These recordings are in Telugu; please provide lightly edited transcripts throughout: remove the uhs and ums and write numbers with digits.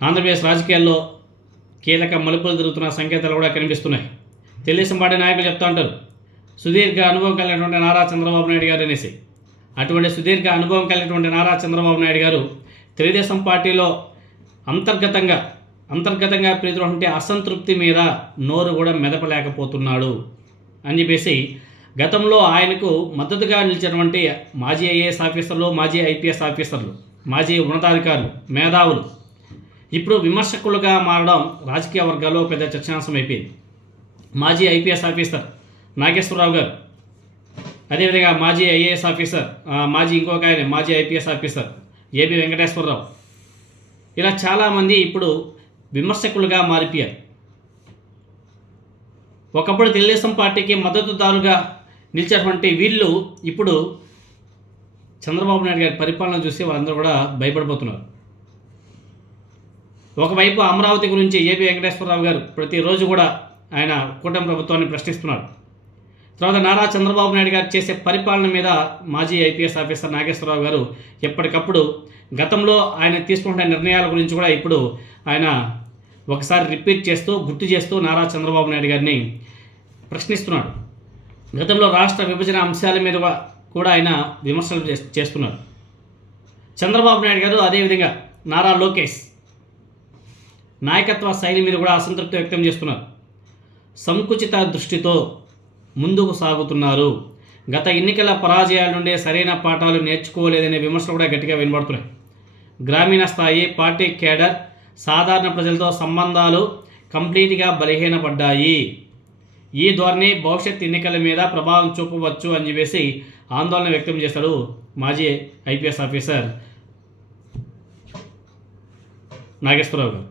ఆంధ్రప్రదేశ్ రాజకీయాల్లో కీలక మలుపులు తిరుగుతున్న సంకేతాలు కూడా కనిపిస్తున్నాయి. తెలుగుదేశం పార్టీ నాయకులు చెప్తూ ఉంటారు సుదీర్ఘ అనుభవం కలిగినటువంటి నారా చంద్రబాబు నాయుడు గారు అనేసి. అటువంటి సుదీర్ఘ అనుభవం కలిగినటువంటి నారా చంద్రబాబు నాయుడు గారు తెలుగుదేశం పార్టీలో అంతర్గతంగా పెరుగుతున్నటువంటి అసంతృప్తి మీద నోరు కూడా మెదపలేకపోతున్నాడు అని చెప్పేసి గతంలో ఆయనకు మద్దతుగా నిలిచినటువంటి మాజీ ఐఏఎస్ ఆఫీసర్లు, మాజీ ఐపీఎస్ ఆఫీసర్లు, మాజీ ఉన్నతాధికారులు, మేధావులు ఇప్పుడు విమర్శకులుగా మారడం రాజకీయ వర్గాల్లో పెద్ద చర్చనాంశం అయిపోయింది. మాజీ ఐపీఎస్ ఆఫీసర్ నాగేశ్వరరావు గారు, అదేవిధంగా మాజీ ఐఏఎస్ ఆఫీసర్, ఇంకొక ఆయన మాజీ ఐపీఎస్ ఆఫీసర్ ఏబి వెంకటేశ్వరరావు, ఇలా చాలామంది ఇప్పుడు విమర్శకులుగా మారిపోయారు. ఒకప్పుడు తెలుగుదేశం పార్టీకి మద్దతుదారుగా నిలిచేటువంటి వీళ్ళు ఇప్పుడు చంద్రబాబు నాయుడు గారి పరిపాలన చూసి వాళ్ళందరూ కూడా భయపడిపోతున్నారు. ఒకవైపు అమరావతి గురించి ఏబి వెంకటేశ్వరరావు గారు ప్రతిరోజు కూడా ఆయన కూటమి ప్రభుత్వాన్ని ప్రశ్నిస్తున్నాడు. తర్వాత నారా చంద్రబాబు నాయుడు గారు చేసే పరిపాలన మీద మాజీ ఐపీఎస్ ఆఫీసర్ నాగేశ్వరరావు గారు ఎప్పటికప్పుడు గతంలో ఆయన తీసుకుంటున్న నిర్ణయాల గురించి కూడా ఇప్పుడు ఆయన ఒకసారి రిపీట్ చేస్తూ గుర్తు చేస్తూ నారా చంద్రబాబు నాయుడు గారిని ప్రశ్నిస్తున్నాడు. గతంలో రాష్ట్ర విభజన అంశాల మీద కూడా ఆయన విమర్శలు చేస్తున్నారు. చంద్రబాబు నాయుడు గారు అదేవిధంగా నారా లోకేష్ నాయకత్వ శైలి మీద కూడా అసంతృప్తి వ్యక్తం చేస్తున్నారు. సంకుచిత దృష్టితో ముందుకు సాగుతున్నారు. గత ఎన్నికల పరాజయాల నుండి సరైన పాఠాలు నేర్చుకోలేదనే విమర్శలు కూడా గట్టిగా వినబడుతున్నాయి. గ్రామీణ స్థాయి పార్టీ కేడర్, సాధారణ ప్రజలతో సంబంధాలు కంప్లీట్గా బలహీనపడ్డాయి. ఈ ధోరణి భవిష్యత్ ఎన్నికల మీద ప్రభావం చూపవచ్చు అని చెప్పేసి ఆందోళన వ్యక్తం చేశాడు మాజీ ఐపీఎస్ ఆఫీసర్ నాగేశ్వరరావు గారు.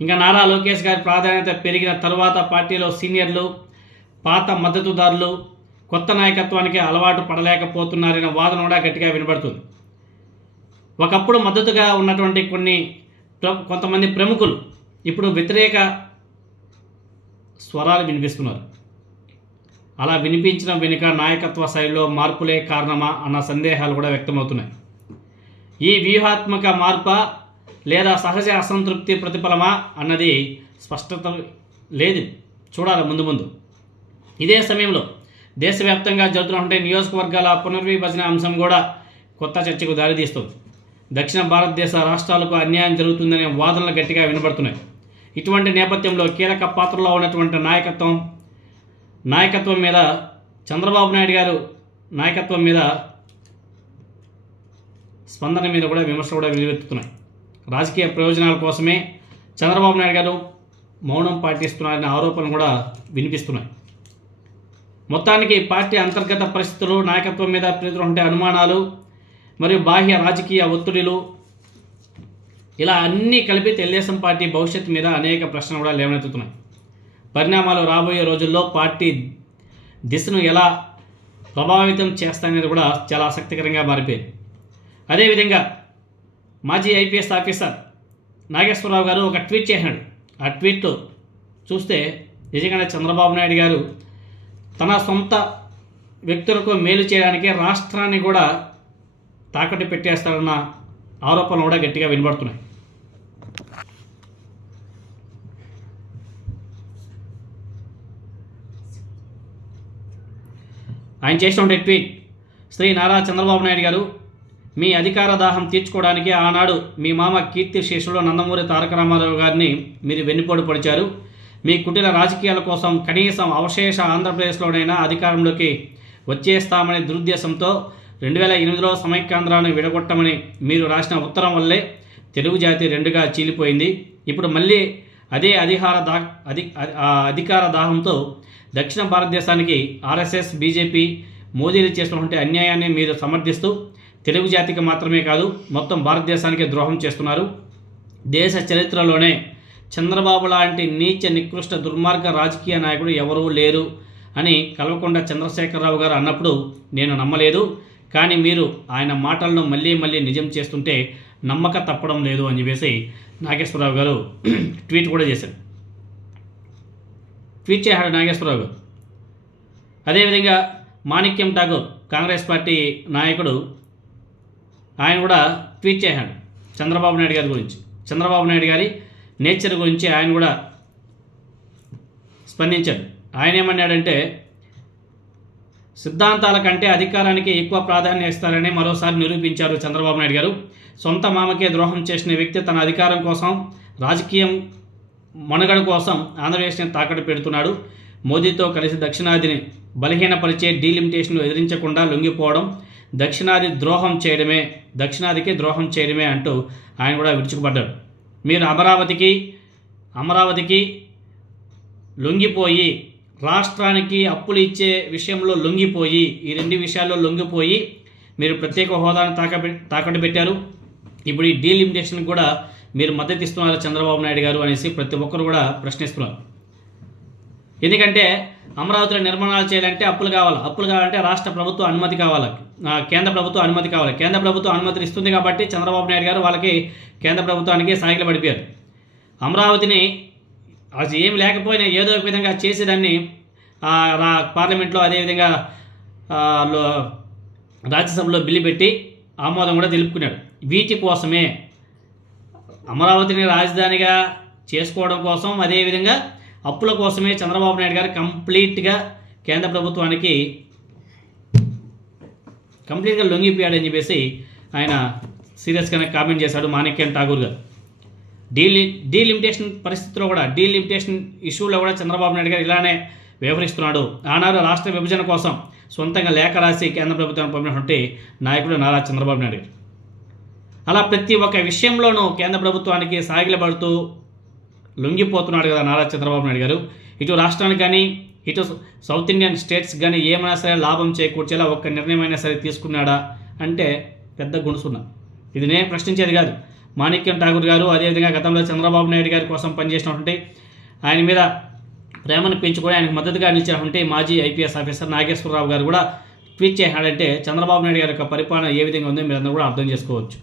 ఇంకా నారా లోకేష్ గారి ప్రాధాన్యత పెరిగిన తర్వాత పార్టీలో సీనియర్లు, పాత మద్దతుదారులు కొత్త నాయకత్వానికి అలవాటు పడలేకపోతున్నారనే వాదన కూడా గట్టిగా వినబడుతుంది. ఒకప్పుడు మద్దతుగా ఉన్నటువంటి కొంతమంది ప్రముఖులు ఇప్పుడు వ్యతిరేక స్వరాలు వినిపిస్తున్నారు. అలా వినిపించడం వెనుక నాయకత్వ శైలిలో మార్పులే కారణమా అన్న సందేహాలు కూడా వ్యక్తమవుతున్నాయి. ఈ వ్యూహాత్మక మార్పా లేదా సహజ అసంతృప్తి ప్రతిఫలమా అన్నది స్పష్టత లేదు, చూడాలి ముందు. ఇదే సమయంలో దేశవ్యాప్తంగా జరుగుతున్నటువంటి నియోజకవర్గాల పునర్విభజన అంశం కూడా కొత్త చర్చకు దారితీస్తుంది. దక్షిణ భారతదేశ రాష్ట్రాలకు అన్యాయం జరుగుతుందనే వాదనలు గట్టిగా వినబడుతున్నాయి. ఇటువంటి నేపథ్యంలో కీలక పాత్రలో ఉన్నటువంటి నాయకత్వం మీద చంద్రబాబు నాయుడు గారు నాయకత్వం మీద స్పందన మీద కూడా విమర్శలు కూడా వెలువెత్తుతున్నాయి. రాజకీయ ప్రయోజనాల కోసమే చంద్రబాబు నాయుడు గారు మౌనం పాటిస్తున్నారనే ఆరోపణలు కూడా వినిపిస్తున్నాయి. మొత్తానికి పార్టీ అంతర్గత పరిస్థితులు, నాయకత్వం మీద పెరుగుతున్న అనుమానాలు మరియు బాహ్య రాజకీయ ఒత్తిడిలు ఇలా అన్నీ కలిపి తెలుగుదేశం పార్టీ భవిష్యత్తు మీద అనేక ప్రశ్నలు కూడా లేవనెత్తుతున్నాయి. పరిణామాలు రాబోయే రోజుల్లో పార్టీ దిశను ఎలా ప్రభావితం చేస్తాయనేది కూడా చాలా ఆసక్తికరంగా మారిపోయింది. అదేవిధంగా మాజీ ఐపీఎస్ ఆఫీసర్ నాగేశ్వరరావు గారు ఒక ట్వీట్ చేశాడు. ఆ ట్వీట్ చూస్తే నిజంగానే చంద్రబాబు నాయుడు గారు తన సొంత వ్యక్తులకు మేలు చేయడానికి రాష్ట్రాన్ని కూడా తాకట్టు పెట్టేస్తారన్న ఆరోపణలు కూడా గట్టిగా వినబడుతున్నాయి. ఆయన చేసినటువంటి ట్వీట్, శ్రీ నారా చంద్రబాబు నాయుడు గారు, మీ అధికార దాహం తీర్చుకోవడానికి ఆనాడు మీ మామ కీర్తి శేషులు నందమూరి తారక రామారావు గారిని మీరు వెన్నుపోటు పొడిచారు. మీ కుటీర రాజకీయాల కోసం కనీసం అవశేష ఆంధ్రప్రదేశ్లోనైనా అధికారంలోకి వచ్చేస్తామనే దురుద్దేశంతో 2008లో సమైక్యాంధ్రాన్ని విడగొట్టమని మీరు రాసిన ఉత్తరం వల్లే తెలుగు జాతి రెండుగా చీలిపోయింది. ఇప్పుడు మళ్ళీ అదే అధికార దాహంతో దక్షిణ భారతదేశానికి ఆర్ఎస్ఎస్, బీజేపీ, మోదీలు చేస్తున్నటువంటి అన్యాయాన్ని మీరు సమర్థిస్తూ తెలుగు జాతికి మాత్రమే కాదు మొత్తం భారతదేశానికి ద్రోహం చేస్తున్నారు. దేశ చరిత్రలోనే చంద్రబాబు లాంటి నీచ నికృష్ట దుర్మార్గ రాజకీయ నాయకుడు ఎవరూ లేరు అని కల్వకుంట్ల చంద్రశేఖరరావు గారు అన్నప్పుడు నేను నమ్మలేదు. కానీ మీరు ఆయన మాటలను మళ్ళీ నిజం చేస్తుంటే నమ్మక తప్పడం లేదు అని చెప్పేసి నాగేశ్వరరావు గారు ట్వీట్ కూడా చేశారు. ట్వీట్ చేశాడు నాగేశ్వరరావు గారు. అదేవిధంగా మాణిక్యం ఠాగూర్ కాంగ్రెస్ పార్టీ నాయకుడు, ఆయన కూడా ట్వీట్ చేశాడు చంద్రబాబు నాయుడు గారి గురించి. చంద్రబాబు నాయుడు గారి నేచర్ గురించి ఆయన కూడా స్పందించాడు. ఆయన ఏమన్నాడంటే, సిద్ధాంతాల కంటే అధికారానికి ఎక్కువ ప్రాధాన్యం ఇస్తారని మరోసారి నిరూపించారు చంద్రబాబు నాయుడు గారు. సొంత మామకే ద్రోహం చేసిన వ్యక్తి తన అధికారం కోసం, రాజకీయం మనుగడ కోసం ఆంధ్రప్రదేశ్ని తాకట్టు పెడుతున్నాడు. మోదీతో కలిసి దక్షిణాదిని బలహీనపరిచే డీలిమిటేషన్ను ఎదిరించకుండా లొంగిపోవడం దక్షిణాదికి ద్రోహం చేయడమే అంటూ ఆయన కూడా విరుచుకుపడ్డాడు. మీరు అమరావతికి లొంగిపోయి, రాష్ట్రానికి అప్పులు ఇచ్చే విషయంలో లొంగిపోయి, ఈ రెండు విషయాల్లో లొంగిపోయి మీరు ప్రత్యేక హోదాను తాకట్టు పెట్టారు. ఇప్పుడు ఈ డీలిమిటేషన్ కూడా మీరు మద్దతు ఇస్తున్నారు చంద్రబాబు నాయుడు గారు అనేసి ప్రతి ఒక్కరు కూడా ప్రశ్నిస్తున్నారు. ఎందుకంటే అమరావతిలో నిర్మాణాలు చేయాలంటే అప్పులు కావాలంటే రాష్ట్ర ప్రభుత్వం అనుమతి కావాలి, కేంద్ర ప్రభుత్వం అనుమతి కావాలి. కేంద్ర ప్రభుత్వం అనుమతి ఇస్తుంది కాబట్టి చంద్రబాబు నాయుడు గారు వాళ్ళకి కేంద్ర ప్రభుత్వానికి సాగిలు పడిపోయారు. అమరావతిని అది ఏమి లేకపోయినా ఏదో ఒక విధంగా చేసేదాన్ని పార్లమెంట్లో, అదేవిధంగా రాజ్యసభలో బిల్లు పెట్టి ఆమోదం కూడా తెలుపుకున్నాడు. వీటి కోసమే, అమరావతిని రాజధానిగా చేసుకోవడం కోసం, అదేవిధంగా అప్పుల కోసమే చంద్రబాబు నాయుడు గారు కంప్లీట్గా కేంద్ర ప్రభుత్వానికి లొంగిపోయాడని చెప్పేసి ఆయన సీరియస్గానే కామెంట్ చేశాడు మాణిక్యం ఠాగూర్ గారు. డీలిమిటేషన్ పరిస్థితిలో కూడా, డీలిమిటేషన్ ఇష్యూలో కూడా చంద్రబాబు నాయుడు గారు ఇలానే వ్యవహరిస్తున్నాడు. ఆనాడు రాష్ట్ర విభజన కోసం సొంతంగా లేఖ రాసి కేంద్ర ప్రభుత్వాన్ని పంపినటువంటి నాయకుడు నారా చంద్రబాబు నాయుడు గారు. అలా ప్రతి ఒక్క విషయంలోనూ కేంద్ర ప్రభుత్వానికి సాగిలపడుతూ లొంగిపోతున్నాడు కదా నారా చంద్రబాబు నాయుడు గారు. ఇటు రాష్ట్రానికి కానీ, ఇటు సౌత్ ఇండియన్ స్టేట్స్ కానీ ఏమైనా సరే లాభం చేకూర్చేలా ఒక్క నిర్ణయం అయినా సరే తీసుకున్నాడా అంటే పెద్ద గుణసున్నా. ఇది నేను ప్రశ్నించేది కాదు. మాణిక్యం ఠాగూర్ గారు, అదేవిధంగా గతంలో చంద్రబాబు నాయుడు గారి కోసం పనిచేసినటువంటి, ఆయన మీద ప్రేమను పెంచుకొని ఆయనకు మద్దతుగా నిలిచినటువంటి మాజీ ఐపీఎస్ ఆఫీసర్ నాగేశ్వరరావు గారు కూడా ట్వీట్ చేశాడంటే చంద్రబాబు నాయుడు గారి యొక్క పరిపాలన ఏ విధంగా ఉందో మీరు అందరూ కూడా అర్థం చేసుకోవచ్చు.